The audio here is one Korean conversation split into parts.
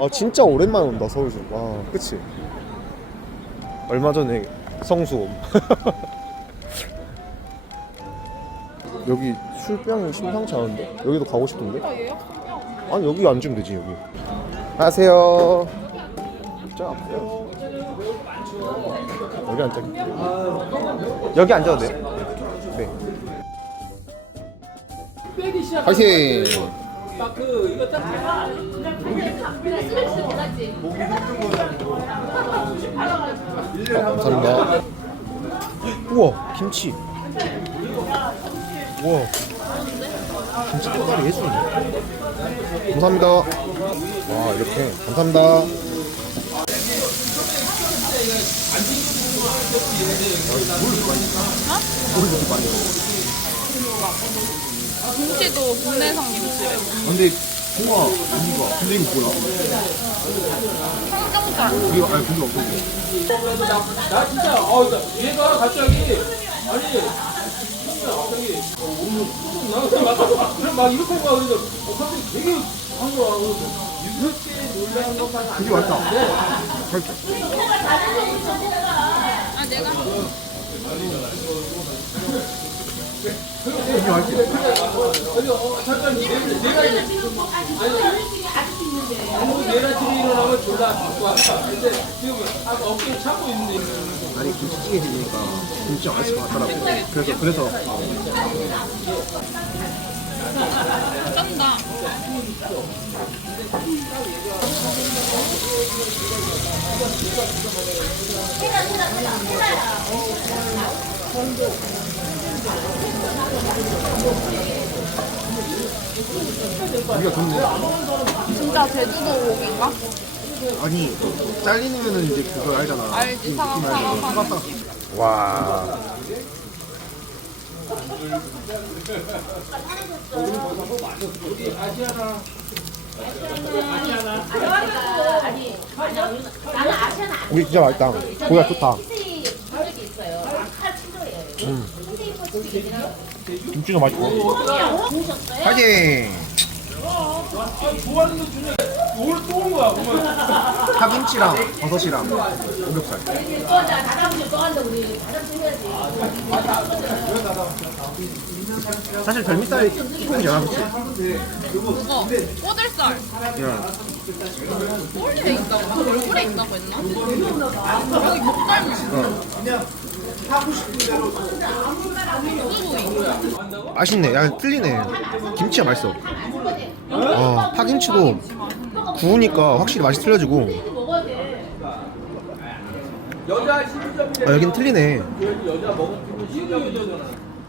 아 진짜 오랜만에 온다 서울숲. 와 그치? 얼마 전에 성수옴 여기 술병이 심상치 않은데? 여기도 가고 싶은데? 아니 여기 앉으면 되지 여기. 안녕하세요. 저 앞에요. 여기 앉자 여기 앉아도 돼? 네. 화이팅! 딱그 이거 딱 아, 감사합니다. 우와 김치. 우와 김치 색깔이 예술이네. 감사합니다. 와 이렇게 감사합니다. 김치도 국내산 김치래. 근데 우와 언니가 근데 이거 뭐야? 청정살. 이거 아니 근데 없어. 나 진짜 어 나- 얘가 갑자기 아니 진짜 갑자기 어, 오늘 나 그냥 막 그냥 막 이렇게 막어 갑자기 되게 한 거야 그래서 이렇게 놀라는 것까지 안 이게 맛있다. 아 내가 아니 내가 집에 일어나면 졸라 갖고 왔다 근데 지금 아 어깨 참고 있는데 아니 김치찌개 해주니까 진짜 맛있을 것 같더라고. 그래서 그래서 짠다. 우리가 좋네. 진짜 제주도 고기인가? 아니 잘리면은 이제 그거 알잖아. 알지, 사각, 사각, 사각. 와. 고기 진짜 맛있다. 고기가 좋다. 음. 김치도 맛있고. 파이팅! 파김치랑 버섯이랑 오겹살. 사실 덜미살이 조금이잖아, 그치? 그거 꼬들살. 꼬리에 있다고? 얼굴에 있다고 했나? 여기 목살무. 수구이. 맛있네. 야, 틀리네. 김치가 맛있어. 아, 파김치도 구우니까 확실히 맛이 틀려지고. 아, 여긴 틀리네.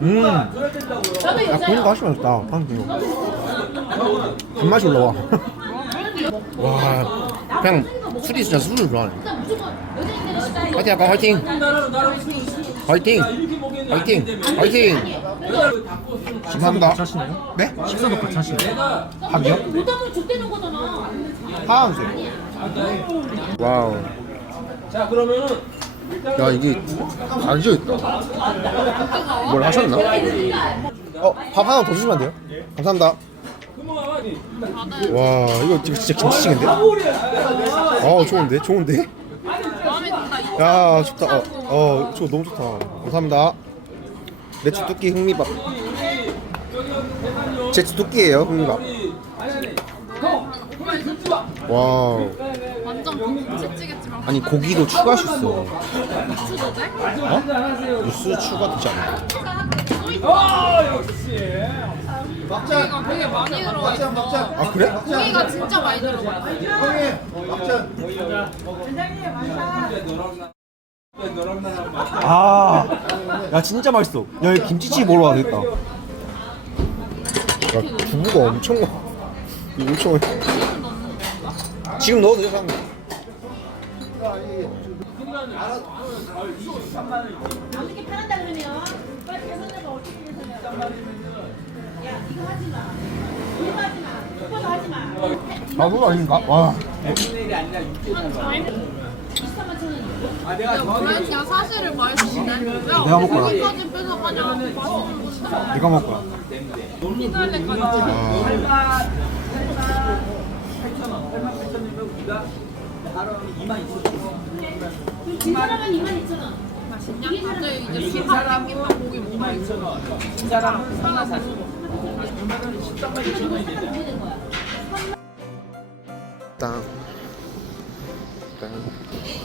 음. 야, 구우니까 훨씬 맛있다. 파김치. 단맛이 올라와. 와, 그냥 술이 진짜 술을 좋아하네. 화이팅, 아까 화이팅! 화이팅! 화이팅! 화이팅! 감사합니다. 네? 식사도 같이 하시네요. 밥이요? 못하면 족되는 거잖아. 파란색. 와우. 자 그러면은 야 이게 안져 있다. 뭘 하셨나? 어, 밥 하나 더 주시면 안 돼요? 감사합니다. 와, 이거 진짜 김치찌개인데? 어, 좋은데? 좋은데? 야, 좋다. 어, 어, 저거 너무 좋다. 감사합니다. 내 주토끼 흥미밥. 제 주토끼예요, 흥미밥. 와우. 완전 김치찌개집이랑 아니 고기도 추가할 수 있어. 고추도 돼? 어? 육수 추가 되지 않아? 아 역시 고기가 되게 많이 들어가 있어. 아 그래? 고기가 진짜 많이 들어가 있어. 너랑 나랑 막 아, 야 진짜 맛있어. 야 여기 김치찌개 먹으러 가야 되겠다. 야 두부가 엄청 많아. 이거 엄청 많아. 지금 넣어도 돼요, 사장님. 어떻게 팔한다 그러면 빨리 계산해봐 어떻게 계산해? 나도 아닌가? 와. 23만 천 원이고. 아 내가 그냥 사실을 먹을 거야. 뺏어가냐고. 내가 먹을 거야. 피날레까지. 아, 진 사람은 2만 2천 원. 맛있냐? 갑자기 이제 수박 땡긴다 고기 먹어. 이 사람은 3만 4천 원. 그러면은 13만 2천 원이 되잖아. 어떻게 된 거야? 땅. 땅.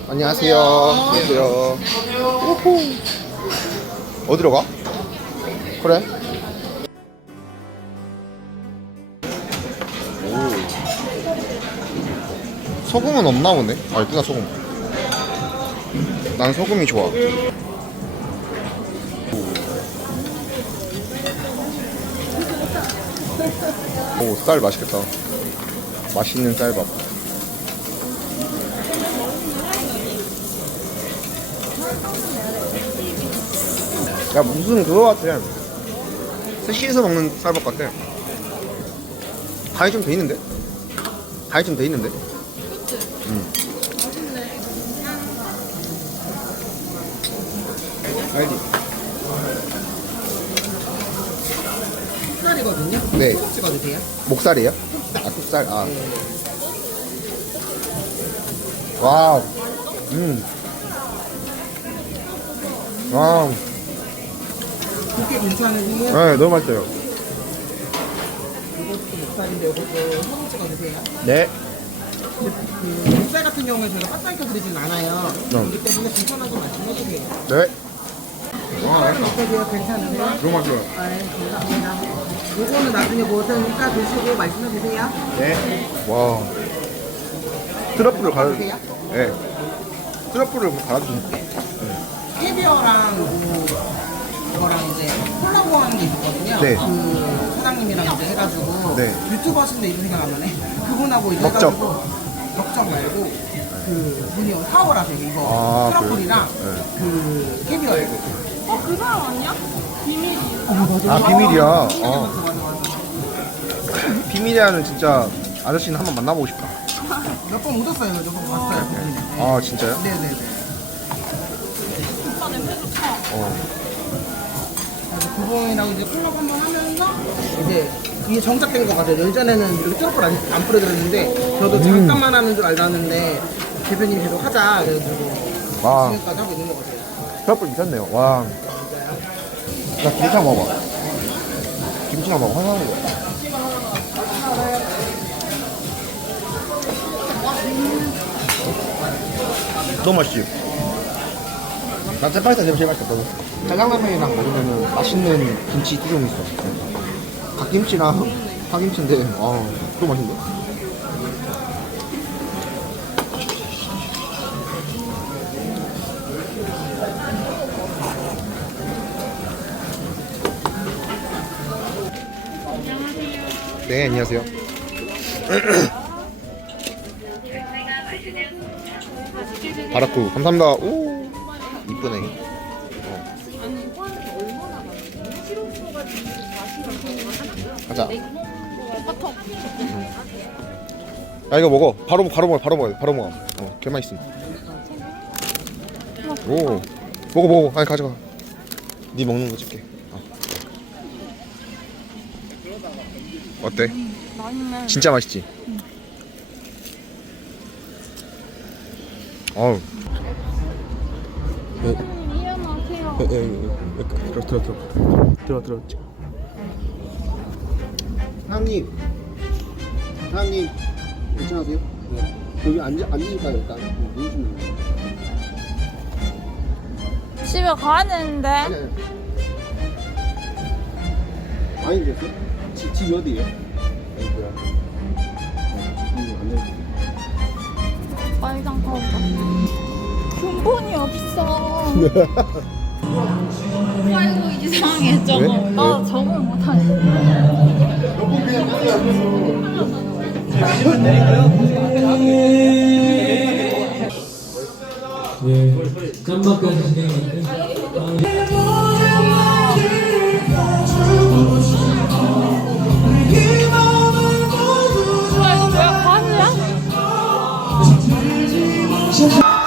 안녕하세요. 안녕하세요. 우후. 어디로 가? 그래. 오. 소금은 없나 보네. 아, 있구나, 소금. 난 소금이 좋아. 오, 쌀 맛있겠다. 맛있는 쌀밥. 야 무슨 그거 같아. 스시에서 먹는 쌀밥 같아. 간이 좀 돼 있는데? 간이 좀 돼 있는데? 응. 알지? 쌀이거든요. 네. 찍어 드세요. 목살이에요? 아, 뚝살. 아. 와우. 음. 와우. 그게 괜찮으세요? 네, 너무 맛있어요. 이것도 목살인데 이것도 소금 찍어 드세요. 네. 그 목살 같은 경우에 저희가 바싹 드리진 않아요. 네. 그렇기 때문에 불편하게 말씀해주세요. 네. 어떠세요? 괜찮으세요? 너무 맛있어요. 네, 감사합니다. 요거는 나중에 먹을 테니까 드시고 말씀해 주세요. 네. 와. 트러플을 갈아. 드세요. 네. 트러플을 갈아주신. 캐비어랑 그 그거랑 이제 콜라보 하는 게 있거든요. 네. 그 사장님이랑 이제 해가지고 네. 하시는데 이름 생각 안 나네. 그분하고 이제 먹적. 해가지고 먹적 말고 그 분이 사오라세요. 이거 아, 트러플이랑? 네. 그 캐비어예요. 어, 그 사람 아니야? 비밀이. 아, 비밀이야. 어. 비밀이야는 진짜 아저씨는 한번 만나보고 싶다. 몇 번 묻었어요. 저번 봤어요. 그분이. 아, 진짜요? 네네네. 오빠 냄새 좋다. 어. 그래서 그분이랑 이제 콜라보 한번 하면서 이제 이게 정착된 것 같아요. 예전에는 이렇게 트러플 안, 안 뿌려드렸는데 저도 잠깐만 하는 줄 알았는데 대표님이 계속 하자 그래가지고 와. 지금까지 하고 있는 것 같아요. 트러플 미쳤네요. 와. 나 김치 한번 먹어봐. 김치 한번 먹어. 하나 먹어. 너무 맛있지? 난 짜파게티 제일 맛있었거든. 짜장라면이랑 먹으면 맛있는 김치 두종 있어. 갓김치랑 파김치인데, 아, 또 맛있네. 네, 안녕하세요. 바라쿠, 감사합니다. 오, 이쁘네. 어. 가자. 야 이거 먹어. 바로 바로 먹어. 바로 먹어. 바로 먹어. 어, 개 맛있음. 오, 먹어 먹어. 아니 가져가. 네 먹는 거 줄게. 어. 어때? 맛있네. 진짜 맛있지? 어우. 일어나세요. 에, 에, 에, 에, 들어, 들어, 들어. 들어, 들어. 사장님. 사장님. 괜찮으세요? 네. 여기 앉으, 앉으실까요, 일단? 누우시면. 집에 가야 되는데. 아니, 아니. 아니, 됐어? 집. 음, 앉아. 빨강 가보자. 근본이 없어. 아이고 이상해 저거. 왜? 나 저거 못하네. 예, 짬밥까지 진행하는데 先生。